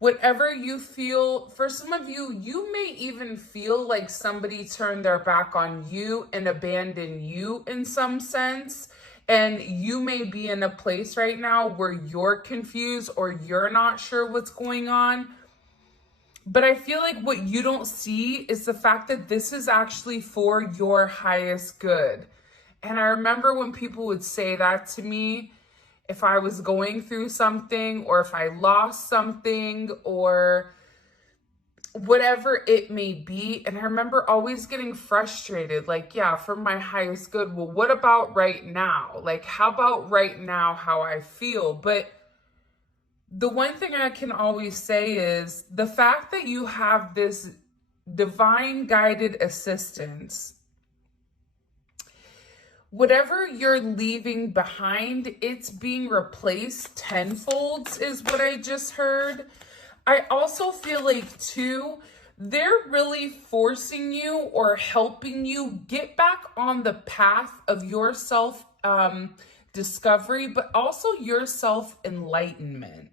whatever you feel, for some of you, you may even feel like somebody turned their back on you and abandoned you in some sense. And you may be in a place right now where you're confused or you're not sure what's going on. But I feel like what you don't see is the fact that this is actually for your highest good. And I remember when people would say that to me, if I was going through something or if I lost something or whatever it may be. And I remember always getting frustrated, like, yeah, for my highest good. Well, what about right now? Like, how about right now, how I feel? But the one thing I can always say is the fact that you have this divine guided assistance, whatever you're leaving behind, it's being replaced tenfold is what I just heard. I also feel like too, they're really forcing you or helping you get back on the path of your self discovery, but also your self enlightenment.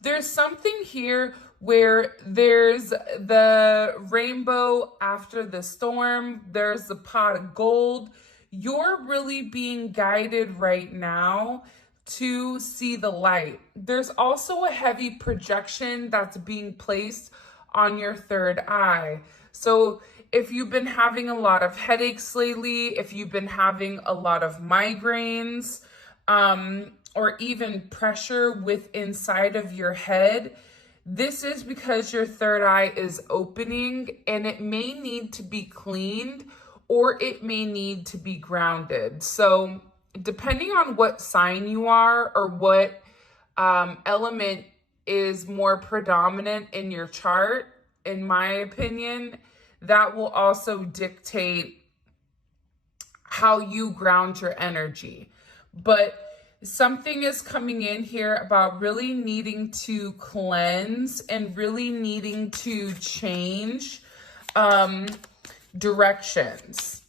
There's something here where there's the rainbow after the storm, there's the pot of gold. You're really being guided right now to see the light. There's also a heavy projection that's being placed on your third eye. So if you've been having a lot of headaches lately, if you've been having a lot of migraines, or even pressure with inside of your head, this is because your third eye is opening and it may need to be cleaned or it may need to be grounded. So depending on what sign you are or what element is more predominant in your chart, in my opinion, that will also dictate how you ground your energy. But something is coming in here about really needing to cleanse and really needing to change directions.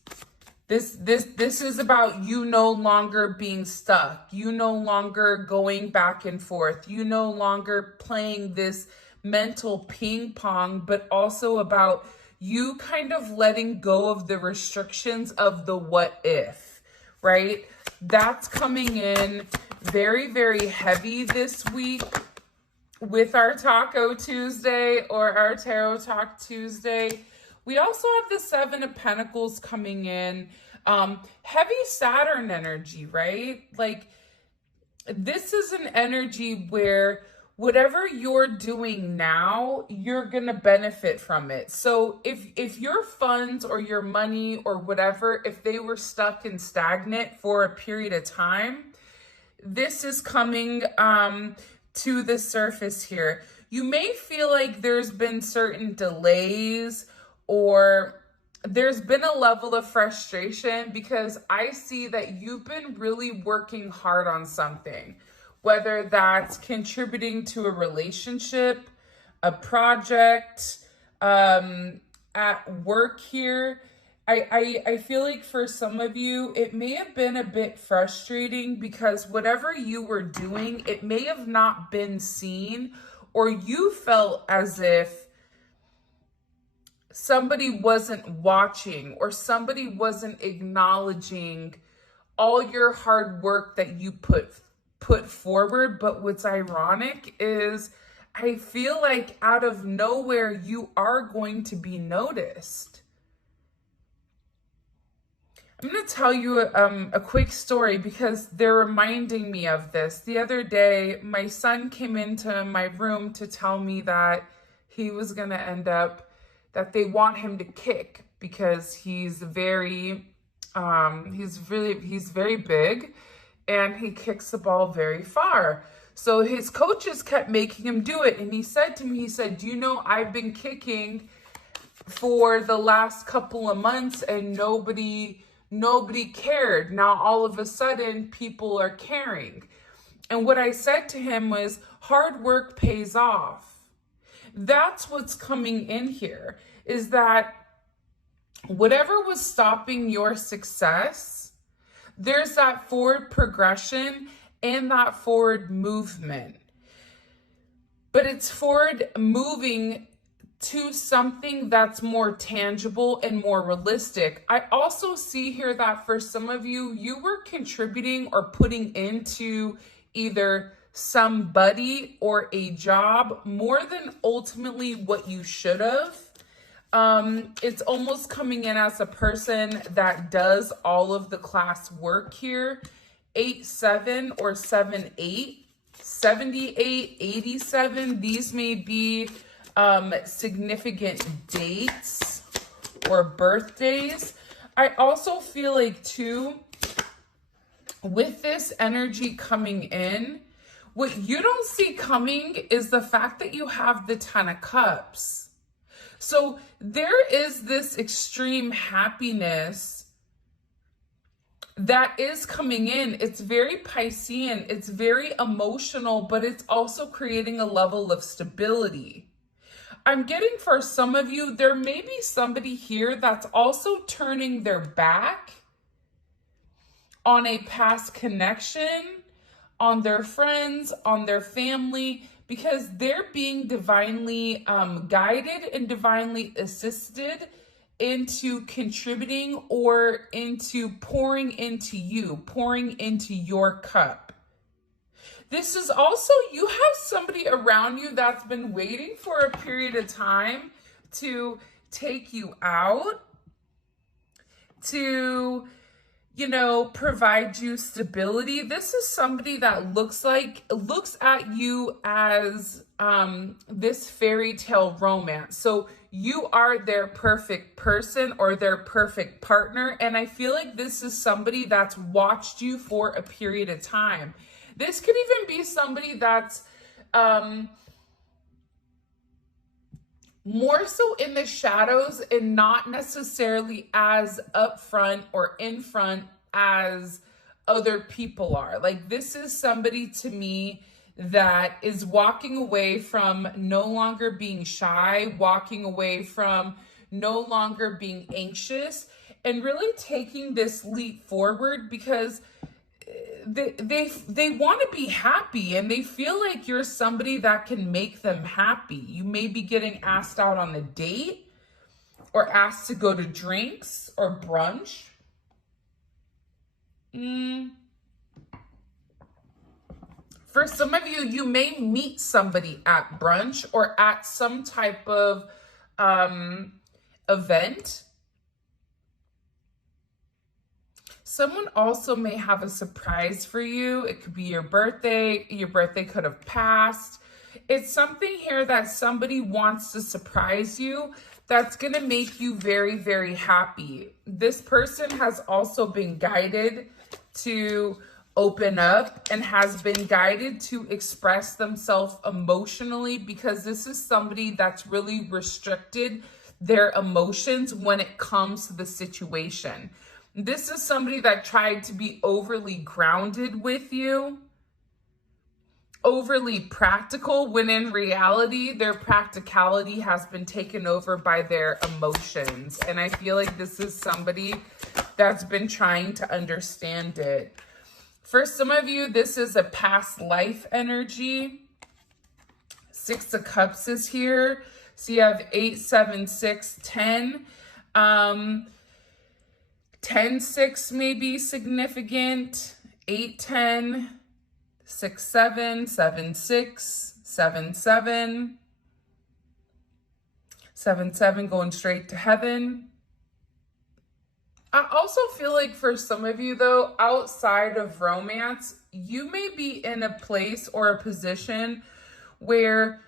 This is about you no longer being stuck. You no longer going back and forth. You no longer playing this mental ping pong, but also about you kind of letting go of the restrictions of the what if, right? That's coming in very, very heavy this week with our Taco Tuesday or our Tarot Talk Tuesday. We also have the Seven of Pentacles coming in. Heavy Saturn energy, right? Like, this is an energy where whatever you're doing now, you're gonna benefit from it. So if your funds or your money or whatever, if they were stuck and stagnant for a period of time, this is coming to the surface here. You may feel like there's been certain delays or there's been a level of frustration because I see that you've been really working hard on something, whether that's contributing to a relationship, a project, at work here. I feel like for some of you, it may have been a bit frustrating because whatever you were doing, it may have not been seen, or you felt as if somebody wasn't watching or somebody wasn't acknowledging all your hard work that you put forward. But what's ironic is I feel like out of nowhere, you are going to be noticed. I'm going to tell you a quick story because they're reminding me of this. The other day, my son came into my room to tell me that he was going to end up, that they want him to kick because he's very big and he kicks the ball very far. So his coaches kept making him do it. And he said to me, he said, do you know, I've been kicking for the last couple of months and nobody cared. Now, all of a sudden, people are caring. And what I said to him was, hard work pays off. That's what's coming in here, is that whatever was stopping your success, there's that forward progression and that forward movement. but it's forward moving to something that's more tangible and more realistic. I also see here that for some of you, you were contributing or putting into either somebody or a job more than ultimately what you should have. It's almost coming in as a person that does all of the class work here. 8-7 or 7-8, 78, 87. These may be significant dates or birthdays. I also feel like too, with this energy coming in, what you don't see coming is the fact that you have the 10 of Cups. So there is this extreme happiness that is coming in. It's very Piscean, it's very emotional, but it's also creating a level of stability. I'm getting for some of you, there may be somebody here that's also turning their back on a past connection, on their friends, on their family, because they're being divinely guided and divinely assisted into contributing or into pouring into you, pouring into your cup. This is also, you have somebody around you that's been waiting for a period of time to take you out, to, you know, provide you stability. This is somebody that looks at you as this fairy tale romance. So you are their perfect person or their perfect partner. And I feel like this is somebody that's watched you for a period of time. This could even be somebody that's more so in the shadows and not necessarily as upfront or in front as other people are. Like, this is somebody to me that is walking away from no longer being shy, walking away from no longer being anxious, and really taking this leap forward because they want to be happy and they feel like you're somebody that can make them happy. You may be getting asked out on a date or asked to go to drinks or brunch. For some of you, you may meet somebody at brunch or at some type of event. Someone also may have a surprise for you. It could be your birthday. Your birthday could have passed. It's something here that somebody wants to surprise you that's going to make you very, very happy. This person has also been guided to open up and has been guided to express themselves emotionally, because this is somebody that's really restricted their emotions when it comes to the situation. This is somebody that tried to be overly grounded with you, overly practical, when in reality, their practicality has been taken over by their emotions. And I feel like this is somebody that's been trying to understand it. For some of you, this is a past life energy. 6 of Cups is here. So you have 8, 7, 6, 10. 10, 6 may be significant. 8, 10, 6, 7, 7, 6, 7, 7. 7, 7 going straight to heaven. I also feel like for some of you though, outside of romance, you may be in a place or a position where,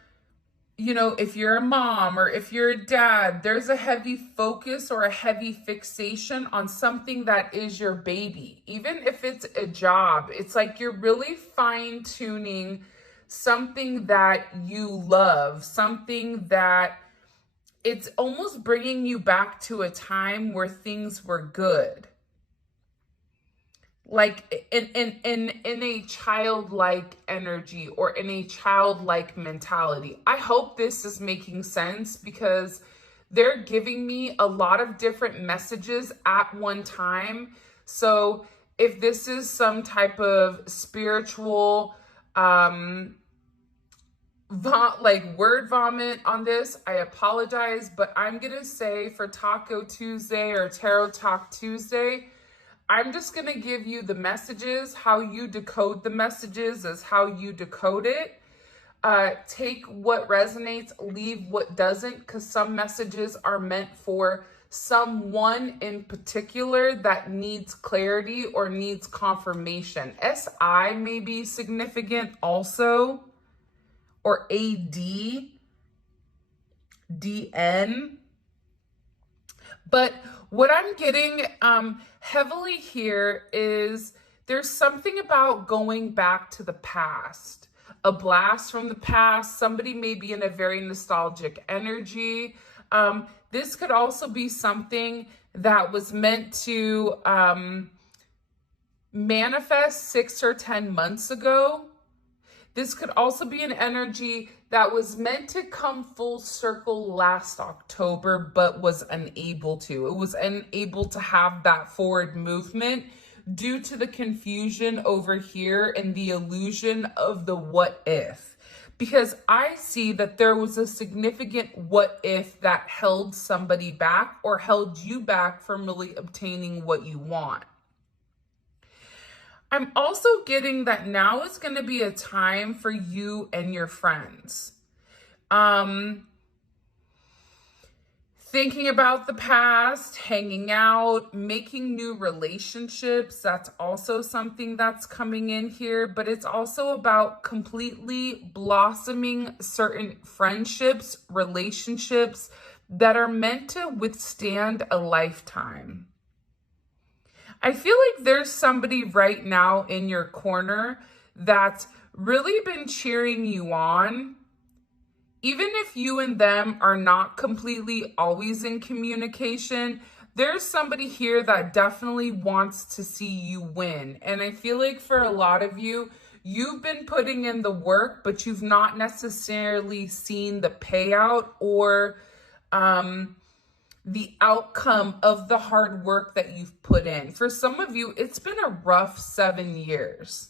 you know, if you're a mom or if you're a dad, there's a heavy focus or a heavy fixation on something that is your baby. Even if it's a job, it's like you're really fine-tuning something that you love, something that it's almost bringing you back to a time where things were good. Like in a childlike energy or in a childlike mentality. I hope this is making sense, because they're giving me a lot of different messages at one time. So if this is some type of spiritual word vomit on this, I apologize, but I'm gonna say for Taco Tuesday or Tarot Talk Tuesday, I'm just gonna give you the messages. How you decode the messages is how you decode it. Take what resonates, leave what doesn't, because some messages are meant for someone in particular that needs clarity or needs confirmation. SI may be significant also, or AD, DN. But what I'm getting heavily here is there's something about going back to the past, a blast from the past. Somebody may be in a very nostalgic energy. This could also be something that was meant to manifest 6 or 10 months ago. This could also be an energy that was meant to come full circle last October, but was unable to. It was unable to have that forward movement due to the confusion over here and the illusion of the what if. Because I see that there was a significant what if that held somebody back or held you back from really obtaining what you want. I'm also getting that now is going to be a time for you and your friends. Thinking about the past, hanging out, making new relationships. That's also something that's coming in here, but it's also about completely blossoming certain friendships, relationships that are meant to withstand a lifetime. I feel like there's somebody right now in your corner that's really been cheering you on. Even if you and them are not completely always in communication, there's somebody here that definitely wants to see you win. And I feel like for a lot of you, you've been putting in the work, but you've not necessarily seen the payout or the outcome of the hard work that you've put in. For some of you, it's been a rough 7 years.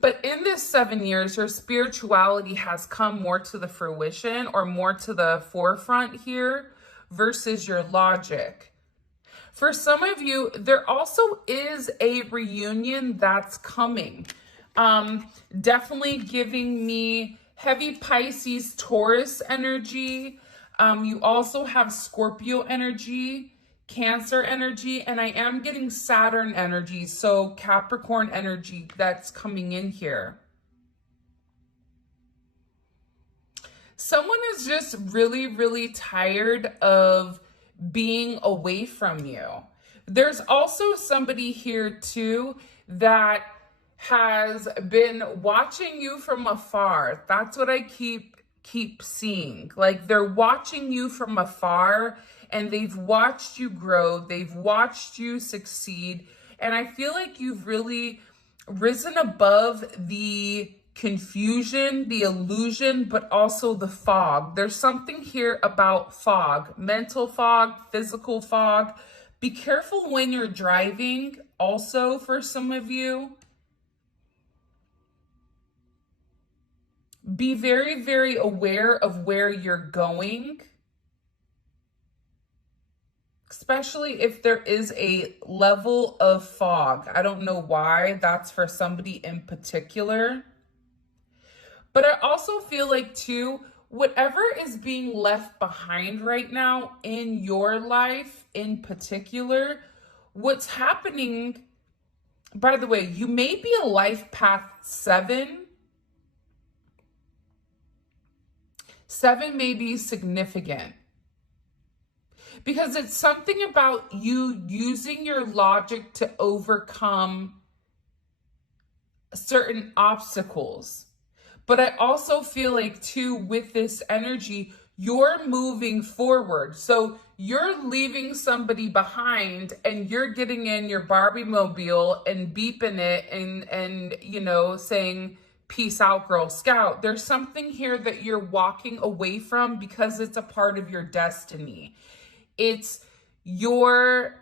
But in this 7 years, your spirituality has come more to the fruition or more to the forefront here versus your logic. For some of you, there also is a reunion that's coming. Definitely giving me heavy Pisces, Taurus energy. You also have Scorpio energy, Cancer energy, and I am getting Saturn energy, so Capricorn energy that's coming in here. Someone is just really, really tired of being away from you. There's also somebody here too that has been watching you from afar. That's what I keep seeing. Like they're watching you from afar and they've watched you grow. They've watched you succeed. And I feel like you've really risen above the confusion, the illusion, but also the fog. There's something here about fog, mental fog, physical fog. Be careful when you're driving also for some of you. Be very, very aware of where you're going, especially if there is a level of fog. I don't know why that's for somebody in particular. But I also feel like too, whatever is being left behind right now in your life in particular, what's happening, by the way, you may be a life path 7. 7 may be significant because it's something about you using your logic to overcome certain obstacles. But I also feel like too, with this energy, you're moving forward. So you're leaving somebody behind and you're getting in your Barbie mobile and beeping it and you know, saying, peace out, Girl Scout. There's something here that you're walking away from because it's a part of your destiny. It's your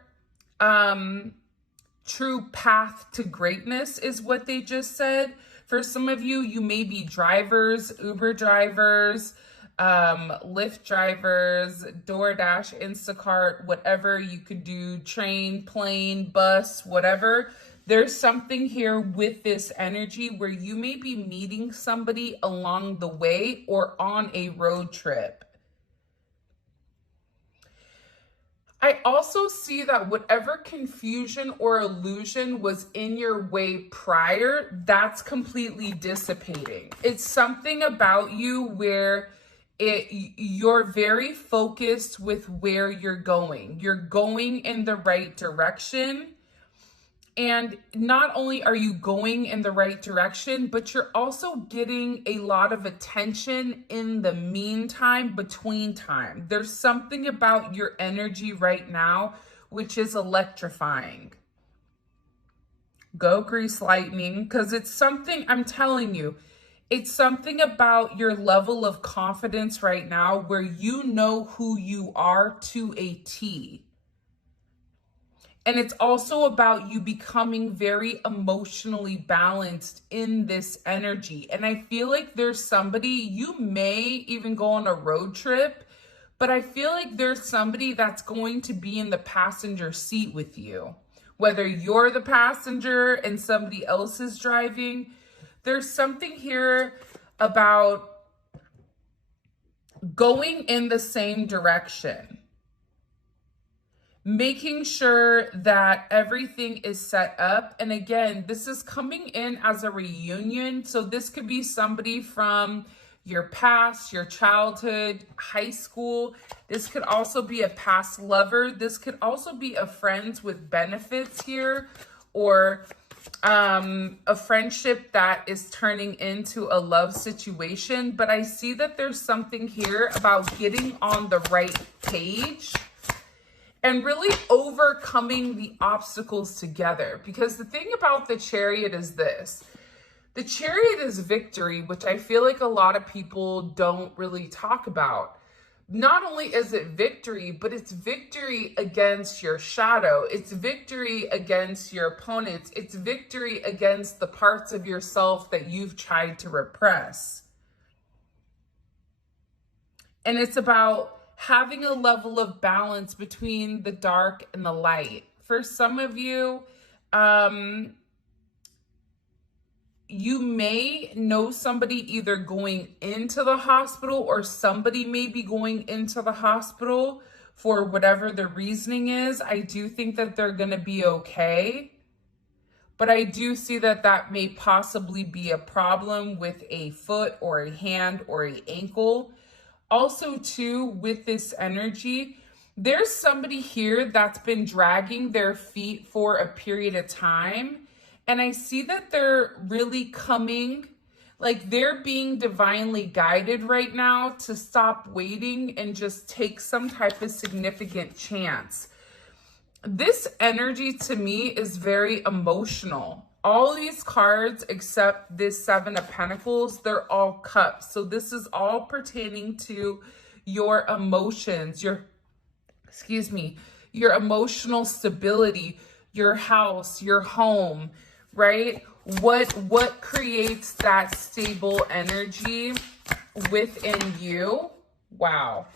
true path to greatness is what they just said. For some of you, you may be drivers, Uber drivers, Lyft drivers, DoorDash, Instacart, whatever you could do, train, plane, bus, whatever. There's something here with this energy where you may be meeting somebody along the way or on a road trip. I also see that whatever confusion or illusion was in your way prior, that's completely dissipating. It's something about you where you're very focused with where you're going. You're going in the right direction. And not only are you going in the right direction, but you're also getting a lot of attention in the meantime, between time. There's something about your energy right now, which is electrifying. Go grease lightning, because it's something, I'm telling you, it's something about your level of confidence right now where you know who you are to a T. And it's also about you becoming very emotionally balanced in this energy. And I feel like there's somebody, you may even go on a road trip, but I feel like there's somebody that's going to be in the passenger seat with you. Whether you're the passenger and somebody else is driving, there's something here about going in the same direction. Making sure that everything is set up. And again, this is coming in as a reunion. So this could be somebody from your past, your childhood, high school. This could also be a past lover. This could also be a friends with benefits here, or a friendship that is turning into a love situation. But I see that there's something here about getting on the right page and really overcoming the obstacles together. Because the thing about the Chariot is this. The Chariot is victory, which I feel like a lot of people don't really talk about. Not only is it victory, but it's victory against your shadow. It's victory against your opponents. It's victory against the parts of yourself that you've tried to repress. And it's about having a level of balance between the dark and the light. For some of you, you may know somebody either going into the hospital, or somebody may be going into the hospital for whatever the reasoning is. I do think that they're going to be okay. But I do see that that may possibly be a problem with a foot or a hand or an ankle. Also, too, with this energy, there's somebody here that's been dragging their feet for a period of time. And I see that they're really coming, like they're being divinely guided right now to stop waiting and just take some type of significant chance. This energy to me is very emotional. All these cards except this Seven of Pentacles, they're all cups. So this is all pertaining to your emotions, your emotional stability, your house, your home, right? What creates that stable energy within you? Wow.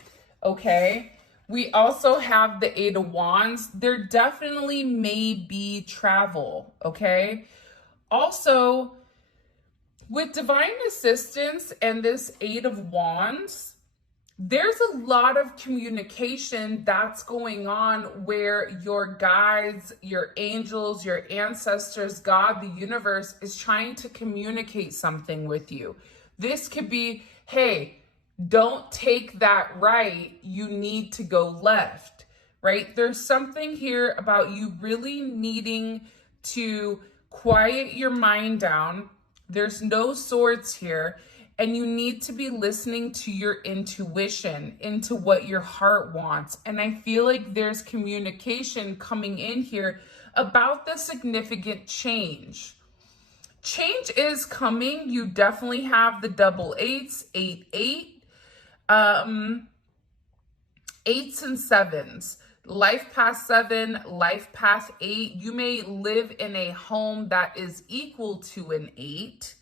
Okay. We also have the Eight of Wands. There definitely may be travel, okay? Also, with divine assistance and this Eight of Wands, there's a lot of communication that's going on where your guides, your angels, your ancestors, God, the universe is trying to communicate something with you. This could be, hey, don't take that right, you need to go left, right? There's something here about you really needing to quiet your mind down. There's no swords here. And you need to be listening to your intuition, into what your heart wants. And I feel like there's communication coming in here about the significant change. Change is coming. You definitely have the double eights, 8-8. Eights and sevens, life path 7, life path 8. You may live in a home that is equal to an 8.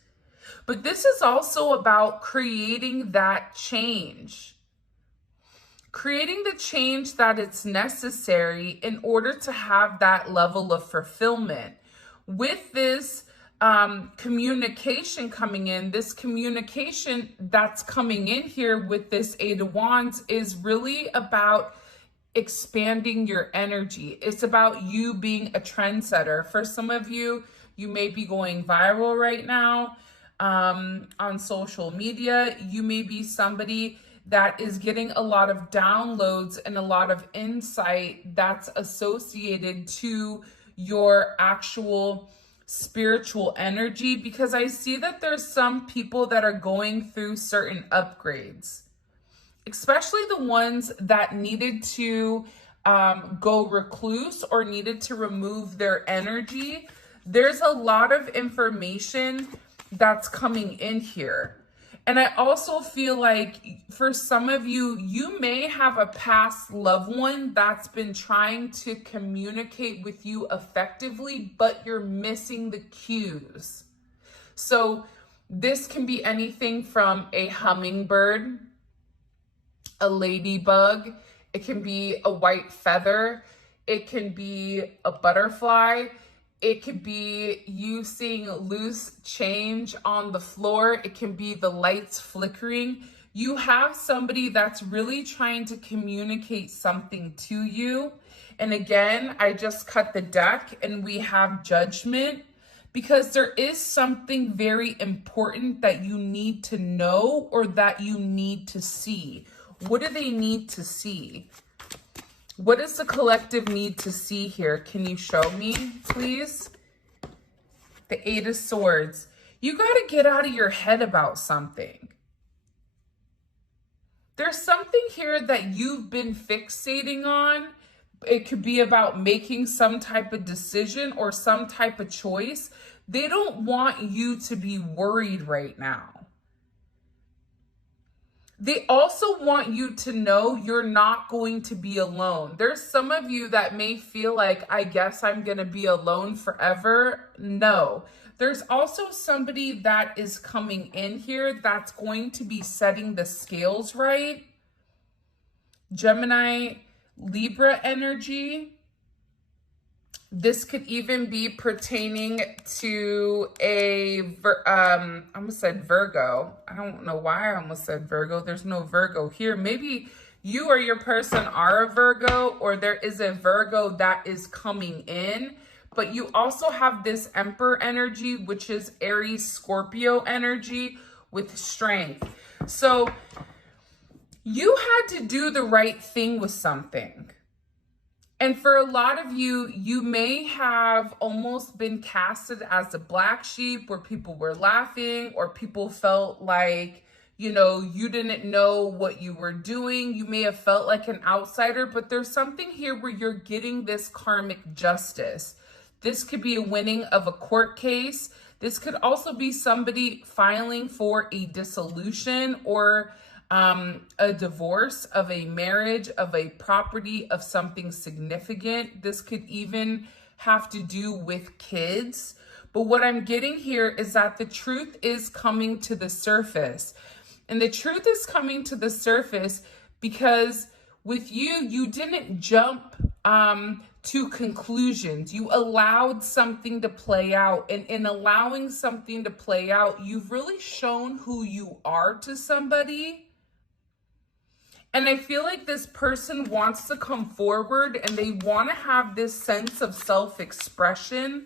But this is also about creating that change. Creating the change that it's necessary in order to have that level of fulfillment. With this communication coming in, this communication that's coming in here with this Eight of Wands is really about expanding your energy. It's about you being a trendsetter. For some of you, you may be going viral right now on social media. You may be somebody that is getting a lot of downloads and a lot of insight that's associated to your actual spiritual energy, because I see that there's some people that are going through certain upgrades, especially the ones that needed to go recluse or needed to remove their energy. There's a lot of information that's coming in here. And I also feel like for some of you, you may have a past loved one that's been trying to communicate with you effectively, but you're missing the cues. So this can be anything from a hummingbird, a ladybug, it can be a white feather, it can be a butterfly, it could be you seeing loose change on the floor, it can be the lights flickering. You have somebody that's really trying to communicate something to you. And again, I just cut the deck and we have Judgment, because there is something very important that you need to know or that you need to see. What do they need to see? What does the collective need to see here? Can you show me, please? The Eight of Swords. You got to get out of your head about something. There's something here that you've been fixating on. It could be about making some type of decision or some type of choice. They don't want you to be worried right now. They also want you to know you're not going to be alone. There's some of you that may feel like, I guess I'm going to be alone forever. No. There's also somebody that is coming in here that's going to be setting the scales right. Gemini, Libra energy. This could even be pertaining to I almost said Virgo. I don't know why I almost said Virgo. There's no Virgo here. Maybe you or your person are a Virgo, or there is a Virgo that is coming in. But you also have this Emperor energy, which is Aries, Scorpio energy with strength. So you had to do the right thing with something. And for a lot of you, you may have almost been casted as a black sheep, where people were laughing or people felt like, you know, you didn't know what you were doing. You may have felt like an outsider, but there's something here where you're getting this karmic justice. This could be a winning of a court case. This could also be somebody filing for a dissolution or a divorce of a marriage, of a property, of something significant. This could even have to do with kids. But what I'm getting here is that the truth is coming to the surface. And the truth is coming to the surface because with you, you didn't jump to conclusions. You allowed something to play out. And in allowing something to play out, you've really shown who you are to somebody. And I feel like this person wants to come forward and they want to have this sense of self-expression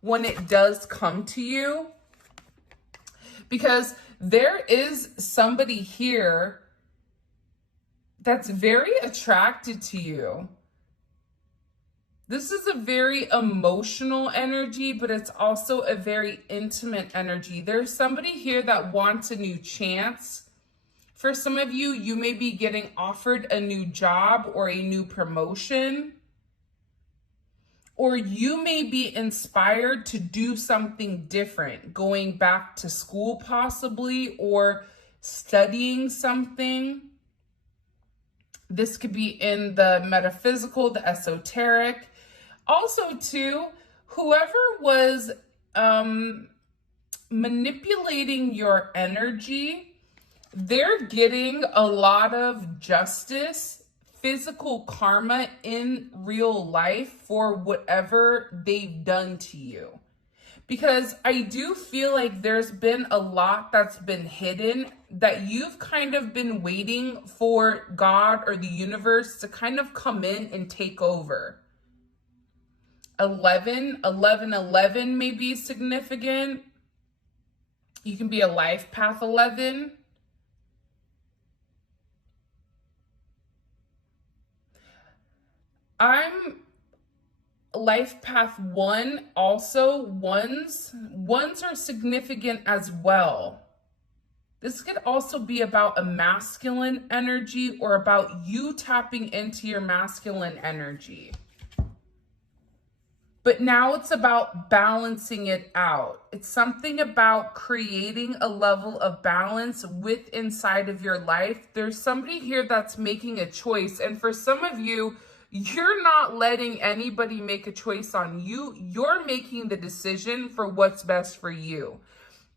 when it does come to you. Because there is somebody here that's very attracted to you. This is a very emotional energy, but it's also a very intimate energy. There's somebody here that wants a new chance. For some of you, you may be getting offered a new job or a new promotion. Or you may be inspired to do something different, going back to school possibly, or studying something. This could be in the metaphysical, the esoteric. Also, too, whoever was manipulating your energy. They're getting a lot of justice, physical karma in real life for whatever they've done to you. Because I do feel like there's been a lot that's been hidden that you've kind of been waiting for God or the universe to kind of come in and take over. 11 may be significant. You can be a life path 11. I'm life path 1 also. Ones are significant as well. This could also be about a masculine energy or about you tapping into your masculine energy. But now it's about balancing it out. It's something about creating a level of balance with inside of your life. There's somebody here that's making a choice. And for some of you, you're not letting anybody make a choice on you. You're making the decision for what's best for you.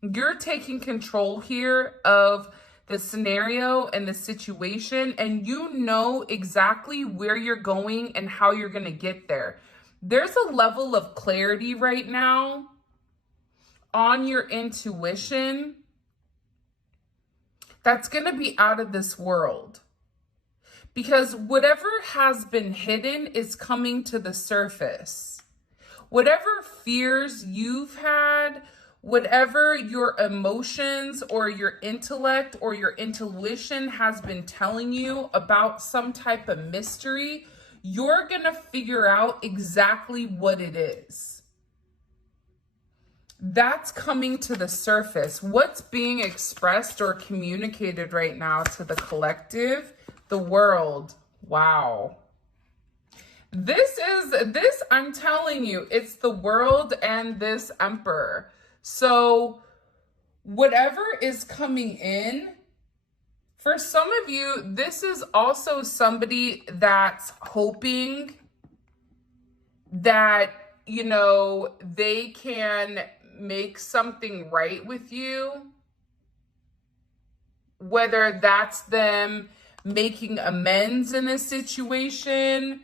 You're taking control here of the scenario and the situation, and you know exactly where you're going and how you're going to get there. There's a level of clarity right now on your intuition that's going to be out of this world. Because whatever has been hidden is coming to the surface. Whatever fears you've had, whatever your emotions or your intellect or your intuition has been telling you about some type of mystery, you're going to figure out exactly what it is. That's coming to the surface. What's being expressed or communicated right now to the collective, the world. Wow. This, I'm telling you, it's the world and this emperor. So whatever is coming in, for some of you, this is also somebody that's hoping that, you know, they can make something right with you. Whether that's them making amends in a situation,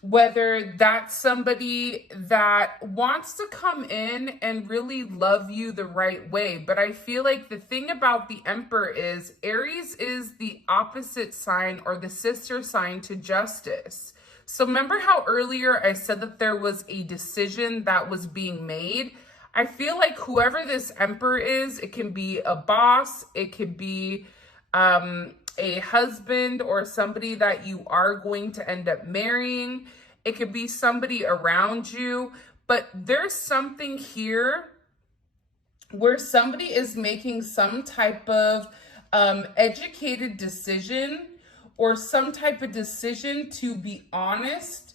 whether that's somebody that wants to come in and really love you the right way. But I feel like the thing about the Emperor is Aries is the opposite sign or the sister sign to Justice. So remember how earlier I said that there was a decision that was being made? I feel like whoever this Emperor is, it can be a boss, it could be a husband or somebody that you are going to end up marrying. It could be somebody around you, but there's something here where somebody is making some type of educated decision or some type of decision to be honest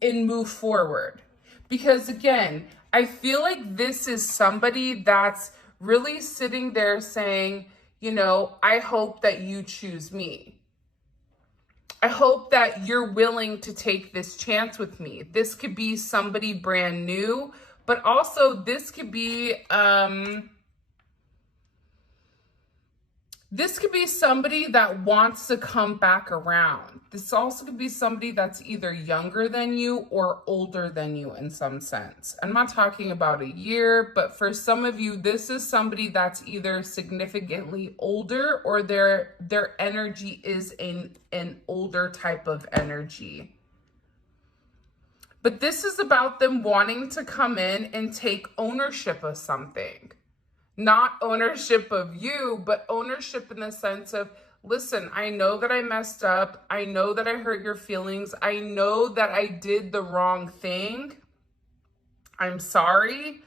and move forward. Because again, I feel like this is somebody that's really sitting there saying, you know, I hope that you choose me. I hope that you're willing to take this chance with me. This could be somebody brand new, but also this could be somebody that wants to come back around. This also could be somebody that's either younger than you or older than you in some sense. I'm not talking about a year, but for some of you, this is somebody that's either significantly older or their energy is an older type of energy. But this is about them wanting to come in and take ownership of something. Not ownership of you, but ownership in the sense of, listen, I know that I messed up. I know that I hurt your feelings. I know that I did the wrong thing. I'm sorry.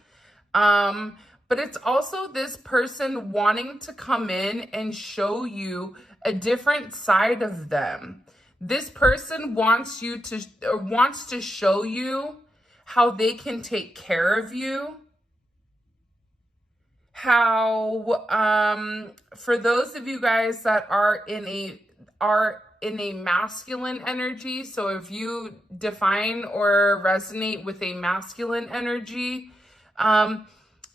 But it's also this person wanting to come in and show you a different side of them. This person wants to show you how they can take care of you. How for those of you guys that are in a masculine energy, so if you define or resonate with a masculine energy,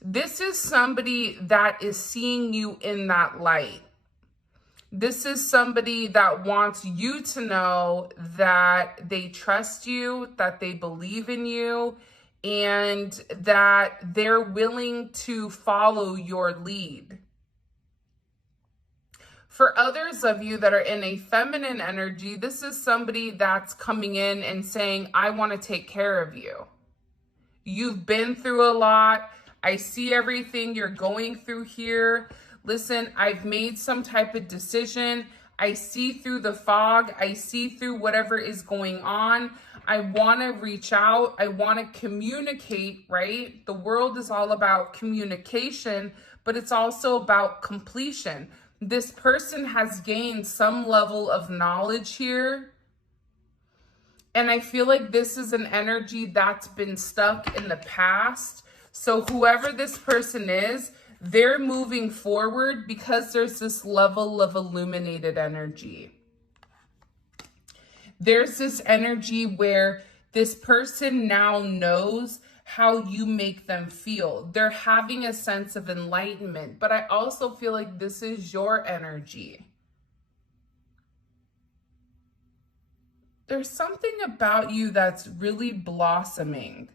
This is somebody that is seeing you in that light. This is somebody that wants you to know that they trust you, that they believe in you, and that they're willing to follow your lead. For others of you that are in a feminine energy, this is somebody that's coming in and saying, I want to take care of you. You've been through a lot. I see everything you're going through here. Listen, I've made some type of decision. I see through the fog. I see through whatever is going on. I want to reach out. I want to communicate, right? The world is all about communication, but it's also about completion. This person has gained some level of knowledge here. And I feel like this is an energy that's been stuck in the past. So whoever this person is, they're moving forward because there's this level of illuminated energy. There's this energy where this person now knows how you make them feel. They're having a sense of enlightenment, but I also feel like this is your energy. There's something about you that's really blossoming.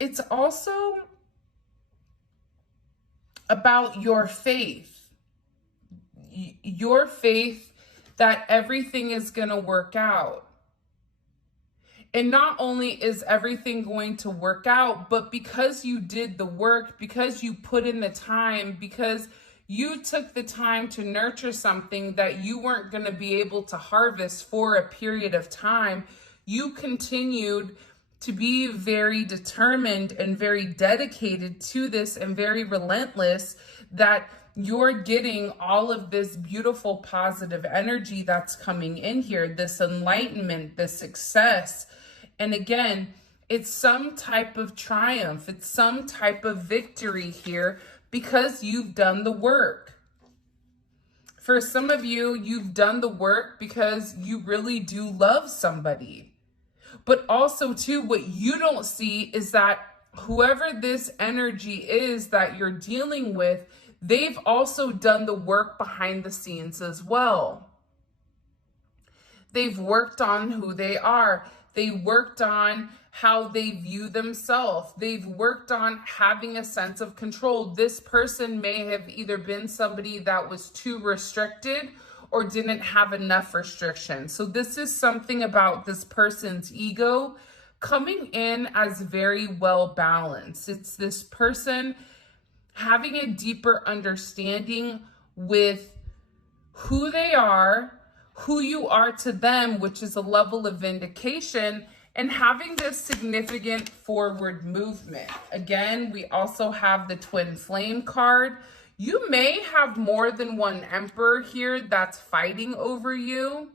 It's also about your faith. Your faith that everything is going to work out. And not only is everything going to work out, but because you did the work, because you put in the time, because you took the time to nurture something that you weren't going to be able to harvest for a period of time, you continued to be very determined and very dedicated to this and very relentless, that you're getting all of this beautiful positive energy that's coming in here, this enlightenment, this success. And again, it's some type of triumph. It's some type of victory here because you've done the work. For some of you, you've done the work because you really do love somebody. But also, too, what you don't see is that whoever this energy is that you're dealing with, they've also done the work behind the scenes as well. They've worked on who they are. They worked on how they view themselves. They've worked on having a sense of control. This person may have either been somebody that was too restricted or didn't have enough restriction. So this is something about this person's ego coming in as very well balanced. It's this person having a deeper understanding with who they are, who you are to them, which is a level of vindication, and having this significant forward movement. Again, we also have the twin flame card. You may have more than one emperor here that's fighting over you.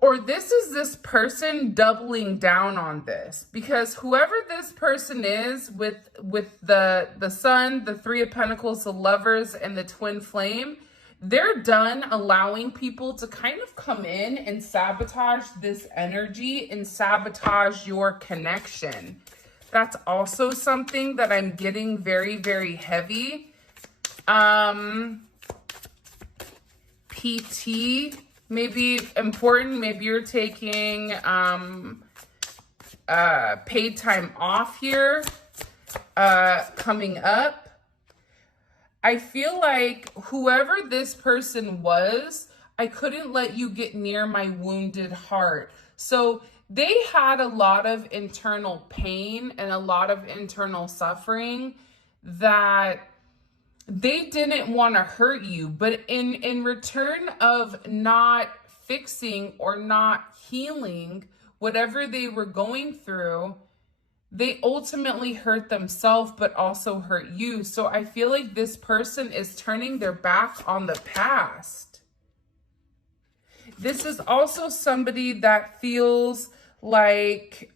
Or this is this person doubling down on this, because whoever this person is with the Sun, the Three of Pentacles, the Lovers, and the Twin Flame, they're done allowing people to kind of come in and sabotage this energy and sabotage your connection. That's also something that I'm getting very, very heavy. PT may be important. Maybe you're taking paid time off here coming up. I feel like whoever this person was, I couldn't let you get near my wounded heart. So they had a lot of internal pain and a lot of internal suffering that they didn't want to hurt you. But in return of not fixing or not healing whatever they were going through, they ultimately hurt themselves, but also hurt you. So I feel like this person is turning their back on the past. This is also somebody that feels like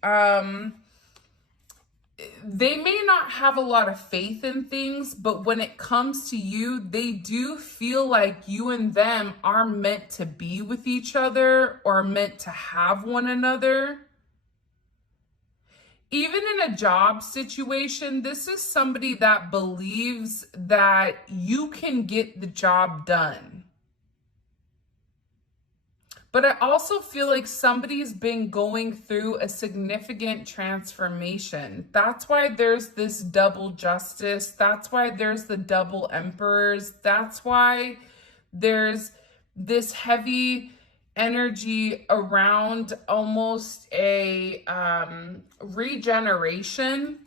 they may not have a lot of faith in things, but when it comes to you, they do feel like you and them are meant to be with each other or meant to have one another. Even in a job situation, this is somebody that believes that you can get the job done. But I also feel like somebody's been going through a significant transformation. That's why there's this double justice. That's why there's the double emperors. That's why there's this heavy energy around almost a regeneration.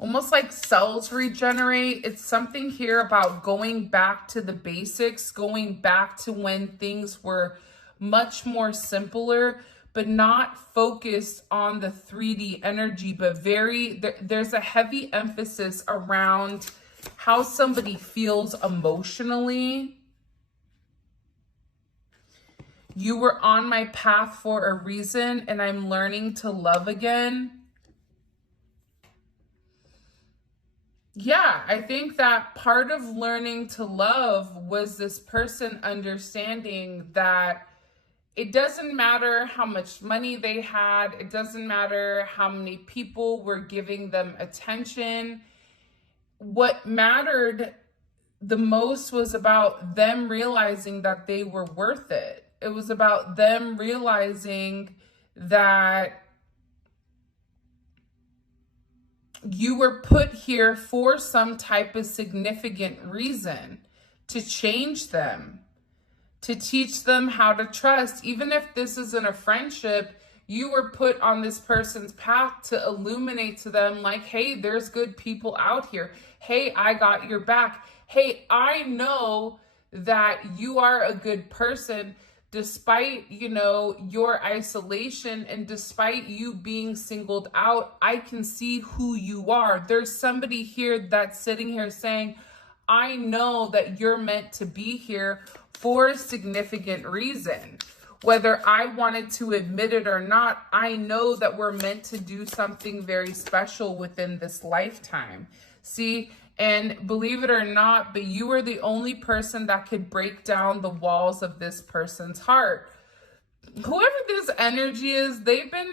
Almost like cells regenerate. It's something here about going back to the basics, going back to when things were much more simpler, but not focused on the 3D energy, but there's a heavy emphasis around how somebody feels emotionally. You were on my path for a reason, and I'm learning to love again. Yeah, I think that part of learning to love was this person understanding that it doesn't matter how much money they had. It doesn't matter how many people were giving them attention. What mattered the most was about them realizing that they were worth it. It was about them realizing that you were put here for some type of significant reason, to change them, to teach them how to trust. Even if this isn't a friendship, you were put on this person's path to illuminate to them like, hey, there's good people out here. Hey, I got your back. Hey, I know that you are a good person. Despite, your isolation and despite you being singled out, I can see who you are. There's somebody here that's sitting here saying, I know that you're meant to be here for a significant reason. Whether I wanted to admit it or not, I know that we're meant to do something very special within this lifetime. See? And believe it or not, but you are the only person that could break down the walls of this person's heart. Whoever this energy is, they've been,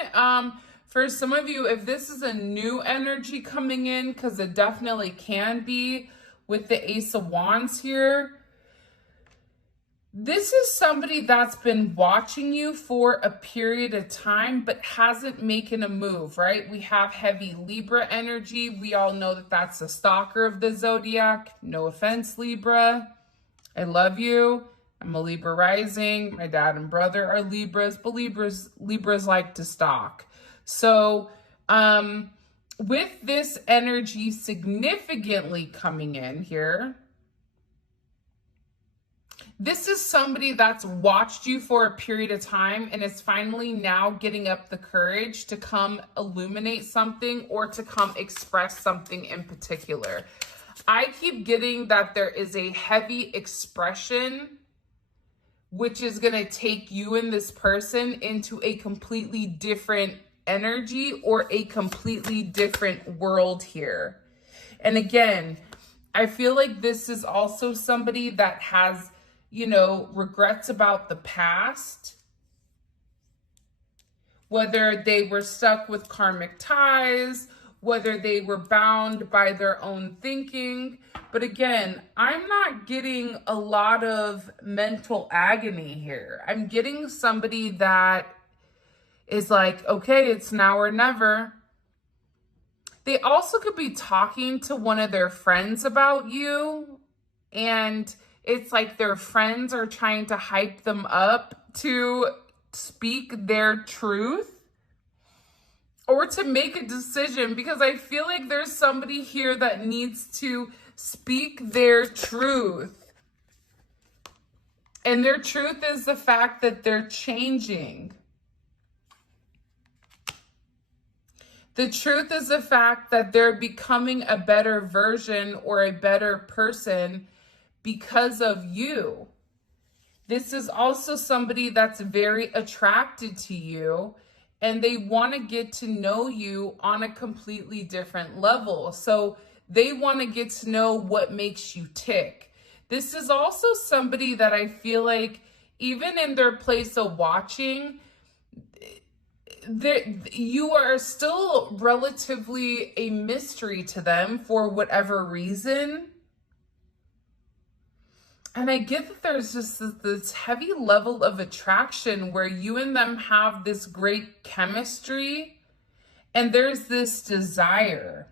for some of you, if this is a new energy coming in, because it definitely can be with the Ace of Wands here, this is somebody that's been watching you for a period of time, but hasn't making a move, right? We have heavy Libra energy. We all know that that's the stalker of the zodiac. No offense, Libra. I love you. I'm a Libra rising. My dad and brother are Libras, but Libras like to stalk. So, with this energy significantly coming in here, this is somebody that's watched you for a period of time and is finally now getting up the courage to come illuminate something or to come express something in particular. I keep getting that there is a heavy expression which is going to take you and this person into a completely different energy or a completely different world here. And again, I feel like this is also somebody that has regrets about the past, whether they were stuck with karmic ties, whether they were bound by their own thinking. But again, I'm not getting a lot of mental agony here. I'm getting somebody that is like, okay, it's now or never. They also could be talking to one of their friends about you, and it's like their friends are trying to hype them up to speak their truth or to make a decision, because I feel like there's somebody here that needs to speak their truth. And their truth is the fact that they're changing. The truth is the fact that they're becoming a better version or a better person because of you. This is also somebody that's very attracted to you and they want to get to know you on a completely different level. So they want to get to know what makes you tick. This is also somebody that I feel like, even in their place of watching, you are still relatively a mystery to them for whatever reason. And I get that there's just this heavy level of attraction where you and them have this great chemistry, and there's this desire.